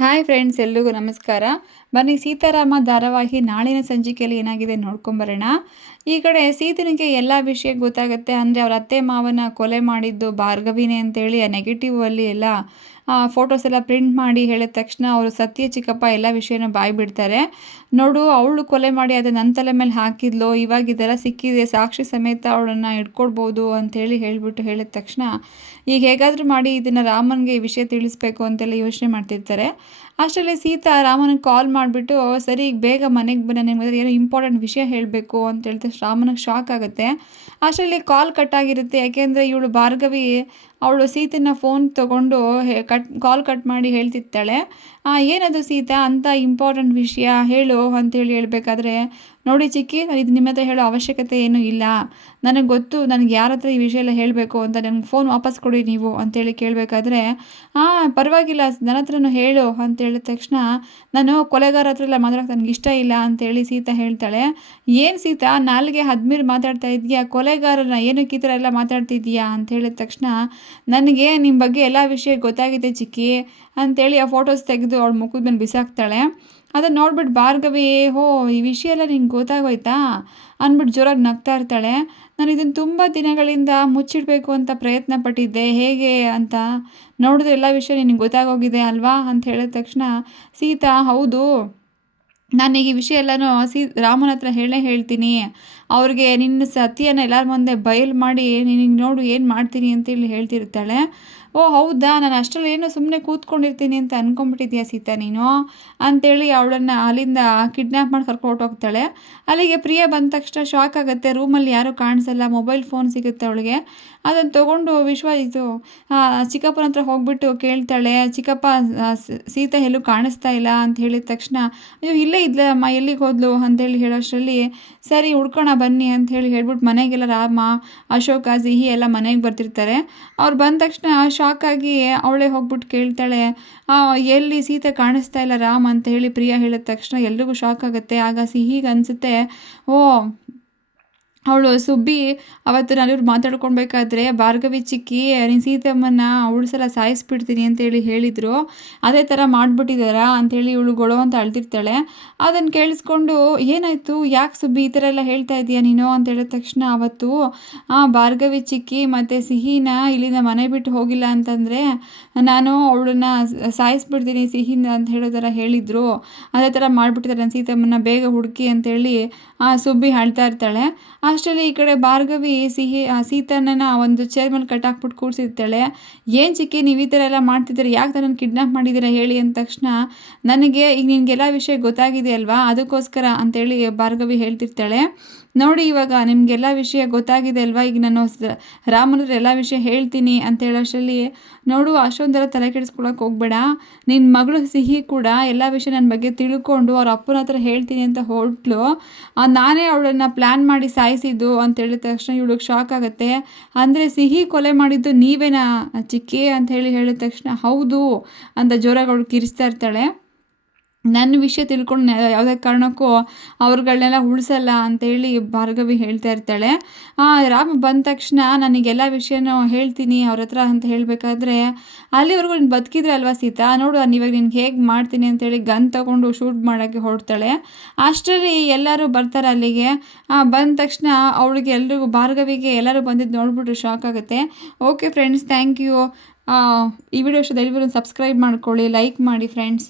Hi friends, ಎಲ್ರಿಗೂ ನಮಸ್ಕಾರ. ಬನ್ನಿ, ಸೀತಾರಾಮ ಧಾರಾವಾಹಿ ನಾಳಿನ ಸಂಚಿಕೆಯಲ್ಲಿ ಏನಾಗಿದೆ ನೋಡ್ಕೊಂಬರೋಣ. ಈ ಕಡೆ ಸೀತನಿಗೆ ಎಲ್ಲ ವಿಷಯ ಗೊತ್ತಾಗುತ್ತೆ. ಅಂದರೆ ಅವ್ರ ಅತ್ತೆ ಮಾವನ ಕೊಲೆ ಮಾಡಿದ್ದು ಭಾರ್ಗವಿನೇ ಅಂತೇಳಿ ಆ ನೆಗೆಟಿವ್ ಅಲ್ಲಿ ಎಲ್ಲ ಫೋಟೋಸ್ ಎಲ್ಲ ಪ್ರಿಂಟ್ ಮಾಡಿ ಹೇಳಿದ ತಕ್ಷಣ ಅವರು ಸತ್ಯ ಚಿಕ್ಕಪ್ಪ ಎಲ್ಲ ವಿಷಯನ ಬಾಯಿ ಬಿಡ್ತಾರೆ. ನೋಡು, ಅವಳು ಕೊಲೆ ಮಾಡಿ ಅದು ನನ್ನ ತಲೆ ಮೇಲೆ ಹಾಕಿದ್ಲು, ಇವಾಗ ಇದೆಲ್ಲ ಸಿಕ್ಕಿದೆ, ಸಾಕ್ಷಿ ಸಮೇತ ಅವಳನ್ನು ಇಟ್ಕೊಡ್ಬೋದು ಅಂತೇಳಿ ಹೇಳಿದ ತಕ್ಷಣ ಈಗ ಹೇಗಾದರೂ ಮಾಡಿ ಇದನ್ನು ರಾಮನಿಗೆ ಈ ವಿಷಯ ತಿಳಿಸ್ಬೇಕು ಅಂತೆಲ್ಲ ಯೋಚನೆ ಮಾಡ್ತಿರ್ತಾರೆ. ಅಷ್ಟರಲ್ಲಿ ಸೀತಾ ರಾಮನಿಗೆ ಕಾಲ್ ಮಾಡಿಬಿಟ್ಟು, ಸರಿ ಈಗ ಬೇಗ ಮನೆಗೆ ಬನ್ನಿ, ನಿಮಗೆ ಏನೋ ಇಂಪಾರ್ಟೆಂಟ್ ವಿಷಯ ಹೇಳಬೇಕು ಅಂತ ಹೇಳ್ತಾ ರಾಮನಿಗೆ ಶಾಕ್ ಆಗುತ್ತೆ. ಅಷ್ಟರಲ್ಲಿ ಕಾಲ್ ಕಟ್ಟಾಗಿರುತ್ತೆ. ಯಾಕೆಂದರೆ ಇವಳು ಭಾರ್ಗವಿ ಅವಳು ಸೀತನ ಫೋನ್ ತೊಗೊಂಡು ಕಾಲ್ ಕಟ್ ಮಾಡಿ ಹೇಳ್ತಿರ್ತಾಳೆ, ಏನದು ಸೀತಾ ಅಂತ ಇಂಪಾರ್ಟೆಂಟ್ ವಿಷಯ ಹೇಳು ಅಂತೇಳಿ ಹೇಳಬೇಕಾದ್ರೆ, ನೋಡಿ ಚಿಕ್ಕಿ, ನಾನು ಇದು ನಿಮ್ಮ ಹತ್ರ ಹೇಳೋ ಅವಶ್ಯಕತೆ ಏನೂ ಇಲ್ಲ, ನನಗೆ ಗೊತ್ತು ನನಗೆ ಯಾರ ಹತ್ರ ಈ ವಿಷಯ ಎಲ್ಲ ಹೇಳಬೇಕು ಅಂತ, ನನಗೆ ಫೋನ್ ವಾಪಸ್ ಕೊಡಿ ನೀವು ಅಂತೇಳಿ ಕೇಳಬೇಕಾದ್ರೆ, ಪರವಾಗಿಲ್ಲ ನನ್ನ ಹತ್ರನೂ ಹೇಳು ಅಂತ ಹೇಳಿದ ತಕ್ಷಣ, ನಾನು ಕೊಲೆಗಾರ ಹತ್ರ ಎಲ್ಲ ಮಾತಾಡೋಕೆ ನನಗೆ ಇಷ್ಟ ಇಲ್ಲ ಅಂತೇಳಿ ಸೀತಾ ಹೇಳ್ತಾಳೆ. ಏನು ಸೀತಾ, ನಾಲ್ಗೆ ಹದ್ಮೀರು ಮಾತಾಡ್ತಾ ಇದೆಯಾ, ಕೊಲೆಗಾರನ ಏನಕ್ಕೆ ಈ ಥರ ಎಲ್ಲ ಮಾತಾಡ್ತಿದ್ದೀಯಾ ಅಂತ ಹೇಳಿದ ತಕ್ಷಣ, ನನಗೆ ನಿಮ್ಮ ಬಗ್ಗೆ ಎಲ್ಲ ವಿಷಯ ಗೊತ್ತಾಗಿದೆ ಚಿಕ್ಕಿ ಅಂತೇಳಿ ಆ ಫೋಟೋಸ್ ತೆಗೆದು ಅವಳ ಮುಖದ ಮೇಲೆ ಬಿಸಾಕ್ತಾಳೆ. ಅದನ್ನು ನೋಡ್ಬಿಟ್ಟು ಭಾರ್ಗವಿ, ಹೋ ಈ ವಿಷಯ ಎಲ್ಲ ನಿಂಗೆ ಗೊತ್ತಾಗೋಯ್ತಾ ಅಂದ್ಬಿಟ್ಟು ಜೋರಾಗಿ ನಗ್ತಾ ಇರ್ತಾಳೆ. ನಾನು ಇದನ್ನು ತುಂಬ ದಿನಗಳಿಂದ ಮುಚ್ಚಿಡಬೇಕು ಅಂತ ಪ್ರಯತ್ನ ಪಟ್ಟಿದ್ದೆ, ಹೇಗೆ ಅಂತ ನೋಡಿದ್ರೆ ಎಲ್ಲ ವಿಷಯ ನಿನಗೆ ಗೊತ್ತಾಗೋಗಿದೆ ಅಲ್ವಾ ಅಂತ ಹೇಳಿದ ತಕ್ಷಣ ಸೀತಾ, ಹೌದು ನಾನೀಗ ಈ ವಿಷಯ ಎಲ್ಲನೂ ರಾಮನ ಹತ್ರ ಹೇಳ್ತೀನಿ, ಅವ್ರಿಗೆ ನಿನ್ನ ಸತ್ಯನ ಎಲ್ಲರ ಮುಂದೆ ಬಯಲು ಮಾಡಿ ನಿನಗೆ ನೋಡು ಏನು ಮಾಡ್ತೀನಿ ಅಂತೇಳಿ ಹೇಳ್ತಿರ್ತಾಳೆ. ಓ ಹೌದಾ, ನಾನು ಅಷ್ಟರಲ್ಲಿ ಏನೋ ಸುಮ್ಮನೆ ಕೂತ್ಕೊಂಡಿರ್ತೀನಿ ಅಂತ ಅಂದ್ಕೊಂಡ್ಬಿಟ್ಟಿದ್ಯಾ ಸೀತಾ ನೀನು ಅಂತೇಳಿ ಅವಳನ್ನು ಅಲ್ಲಿಂದ ಕಿಡ್ನ್ಯಾಪ್ ಮಾಡಿ ಕರ್ಕೊಂಡು ಹೋಗ್ತಾಳೆ. ಅಲ್ಲಿಗೆ ಪ್ರಿಯಾ ಬಂದ ತಕ್ಷಣ ಶಾಕ್ ಆಗುತ್ತೆ. ರೂಮಲ್ಲಿ ಯಾರೂ ಕಾಣಿಸಲ್ಲ, ಮೊಬೈಲ್ ಫೋನ್ ಸಿಗುತ್ತೆ ಅವಳಿಗೆ. ಅದನ್ನು ತೊಗೊಂಡು ಚಿಕ್ಕಪ್ಪನ ಹತ್ರ ಹೋಗ್ಬಿಟ್ಟು ಕೇಳ್ತಾಳೆ, ಚಿಕ್ಕಪ್ಪ ಸೀತಾ ಎಲ್ಲೂ ಕಾಣಿಸ್ತಾ ಇಲ್ಲ ಅಂತ ಹೇಳಿದ ತಕ್ಷಣ, ಅಯ್ಯೋ ಇಲ್ಲೇ ಇದ್ಲಮ್ಮ, ಎಲ್ಲಿಗೆ ಹೋದ್ಲು ಅಂತೇಳಿ ಹೇಳೋಷ್ಟರಲ್ಲಿ, ಸರಿ ಹುಡ್ಕೋಣ ಬನ್ನಿ ಅಂತ ಹೇಳ್ಬಿಟ್ಟು ಮನೆಗೆಲ್ಲ ರಾಮ, ಅಶೋಕ, ಸಿಹಿ ಎಲ್ಲ ಮನೆಗೆ ಬರ್ತಿರ್ತಾರೆ. ಅವ್ರು ಬಂದ ತಕ್ಷಣ ಶಾಕಾಗಿ ಅವಳೇ ಹೋಗ್ಬಿಟ್ಟು ಕೇಳ್ತಾಳೆ, ಎಲ್ಲಿ ಸೀತೆ ಕಾಣಿಸ್ತಾ ಇಲ್ಲ ರಾಮ್ ಅಂತ ಹೇಳಿ ಪ್ರಿಯಾ ಹೇಳಿದ ತಕ್ಷಣ ಎಲ್ರಿಗೂ ಶಾಕ್ ಆಗುತ್ತೆ. ಆಗ ಸಿಹಿಗೆ ಅನಿಸುತ್ತೆ, ಓ ಅವಳು ಸುಬ್ಬಿ ಅವತ್ತು ನಾನಿವ್ರು ಮಾತಾಡ್ಕೊಳ್ಬೇಕಾದ್ರೆ ಭಾರ್ಗವಿ ಚಿಕ್ಕಿ ನೀನು ಸೀತಮ್ಮನ ಉಳಿಸಲ ಸಾಯಿಸ್ಬಿಡ್ತೀನಿ ಅಂತೇಳಿ ಹೇಳಿದರು, ಅದೇ ಥರ ಮಾಡಿಬಿಟ್ಟಿದ್ದಾರಾ ಅಂಥೇಳಿ ಇವಳು ಗೊಳೋ ಅಂತ ಅಳ್ತಿರ್ತಾಳೆ. ಅದನ್ನು ಕೇಳಿಸ್ಕೊಂಡು, ಏನಾಯಿತು, ಯಾಕೆ ಸುಬ್ಬಿ ಈ ಥರ ಎಲ್ಲ ಹೇಳ್ತಾ ಇದೀಯ ನೀನು ಅಂತ ಹೇಳಿದ ತಕ್ಷಣ, ಅವತ್ತು ಭಾರ್ಗವಿ ಚಿಕ್ಕಿ ಮತ್ತು ಸಿಹಿನ ಇಲ್ಲಿಂದ ಮನೆ ಬಿಟ್ಟು ಹೋಗಿಲ್ಲ ಅಂತಂದರೆ ನಾನು ಅವಳನ್ನ ಸಾಯಿಸ್ಬಿಡ್ತೀನಿ ಸಿಹಿನ ಅಂತ ಹೇಳೋ ಥರ ಹೇಳಿದರು, ಅದೇ ಥರ ಮಾಡಿಬಿಟ್ಟಿದ್ದಾರೆ ನನ್ನ ಸೀತಮ್ಮನ, ಬೇಗ ಹುಡುಕಿ ಅಂತೇಳಿ ಸುಬ್ಬಿ ಹೇಳ್ತಾ ಇರ್ತಾಳೆ. ಅಷ್ಟರಲ್ಲಿ ಈ ಕಡೆ ಭಾರ್ಗವಿ ಸೀತನ ಒಂದು ಚೇರ್ ಮೇಲೆ ಕಟ್ಟಾಕ್ಬಿಟ್ಟು ಕೂರಿಸಿರ್ತಾಳೆ. ಏನು ಚಿಕ್ಕಿ ನೀವು ಈ ಥರ ಎಲ್ಲ ಮಾಡ್ತಿದ್ದೀರಾ, ಯಾಕೆ ನನ್ನನ್ನು ಕಿಡ್ನಾಪ್ ಮಾಡಿದ್ದೀರಾ ಹೇಳಿ ಅಂದ ತಕ್ಷಣ, ನನಗೆ ಈಗ ನಿನಗೆಲ್ಲ ವಿಷಯ ಗೊತ್ತಾಗಿದೆ ಅಲ್ವಾ, ಅದಕ್ಕೋಸ್ಕರ ಅಂತೇಳಿ ಭಾರ್ಗವಿ ಹೇಳ್ತಿರ್ತಾಳೆ. ನೋಡಿ ಇವಾಗ ನಿಮಗೆಲ್ಲ ವಿಷಯ ಗೊತ್ತಾಗಿದೆ ಅಲ್ವಾ, ಈಗ ನಾನು ರಾಮನವ್ರ ಎಲ್ಲ ವಿಷಯ ಹೇಳ್ತೀನಿ ಅಂತ ಹೇಳೋಷ್ಟರಲ್ಲಿ, ನೋಡು ಅಷ್ಟೊಂದರ ತಲೆ ಕೆಡಿಸ್ಕೊಳಕ್ಕೆ ಹೋಗ್ಬೇಡ, ನಿನ್ನ ಮಗಳು ಸಿಹಿ ಕೂಡ ಎಲ್ಲ ವಿಷಯ ನನ್ನ ಬಗ್ಗೆ ತಿಳ್ಕೊಂಡು ಅವ್ರ ಅಪ್ಪನ ಹತ್ರ ಹೇಳ್ತೀನಿ ಅಂತ ಹೊರಟ್ಲು, ನಾನೇ ಅವಳನ್ನು ಪ್ಲ್ಯಾನ್ ಮಾಡಿ ಸಾಯಿಸಿದ್ದು ಅಂತ ಹೇಳಿದ ತಕ್ಷಣ ಇವಳಿಗೆ ಶಾಕ್ ಆಗುತ್ತೆ. ಅಂದರೆ ಸಿಹಿ ಕೊಲೆ ಮಾಡಿದ್ದು ನೀವೇನಾ ಚಿಕ್ಕಿ ಅಂತ ಹೇಳಿದ ತಕ್ಷಣ, ಹೌದು ಅಂತ ಜೋರಾಗಿ ಅವಳು ಕಿರಿಸ್ತಾ ಇರ್ತಾಳೆ. ನನ್ನ ವಿಷಯ ತಿಳ್ಕೊಂಡು ಯಾವುದೇ ಕಾರಣಕ್ಕೂ ಅವ್ರುಗಳನ್ನೆಲ್ಲ ಉಳಿಸಲ್ಲ ಅಂತೇಳಿ ಭಾರ್ಗವಿ ಹೇಳ್ತಾ ಇರ್ತಾಳೆ. ರಾಮ ಬಂದ ತಕ್ಷಣ ನನಗೆಲ್ಲ ವಿಷಯನೂ ಹೇಳ್ತೀನಿ ಅವ್ರ ಹತ್ರ ಅಂತ ಹೇಳಬೇಕಾದ್ರೆ, ಅಲ್ಲಿವರೆಗೂ ನೀನು ಬದುಕಿದ್ರೆ ಅಲ್ವಾ ಸೀತಾ, ನೋಡು ಇವಾಗ ನಿನ್ಗೆ ಹೇಗೆ ಮಾಡ್ತೀನಿ ಅಂತೇಳಿ ಗನ್ ತಗೊಂಡು ಶೂಟ್ ಮಾಡೋಕ್ಕೆ ಹೊರಡ್ತಾಳೆ. ಅಷ್ಟರಲ್ಲಿ ಎಲ್ಲರೂ ಬರ್ತಾರೆ ಅಲ್ಲಿಗೆ. ಬಂದ ತಕ್ಷಣ ಅವಳಿಗೆ ಎಲ್ರಿಗೂ, ಭಾರ್ಗವಿಗೆ ಎಲ್ಲರೂ ಬಂದಿದ್ದು ನೋಡ್ಬಿಟ್ಟು ಶಾಕ್ ಆಗುತ್ತೆ. Okay friends, thank you. ಈ ವಿಡಿಯೋ ಇಷ್ಟ ದಯವಿಟ್ಟು ಸಬ್ಸ್ಕ್ರೈಬ್ ಮಾಡ್ಕೊಳ್ಳಿ, ಲೈಕ್ ಮಾಡಿ ಫ್ರೆಂಡ್ಸ್.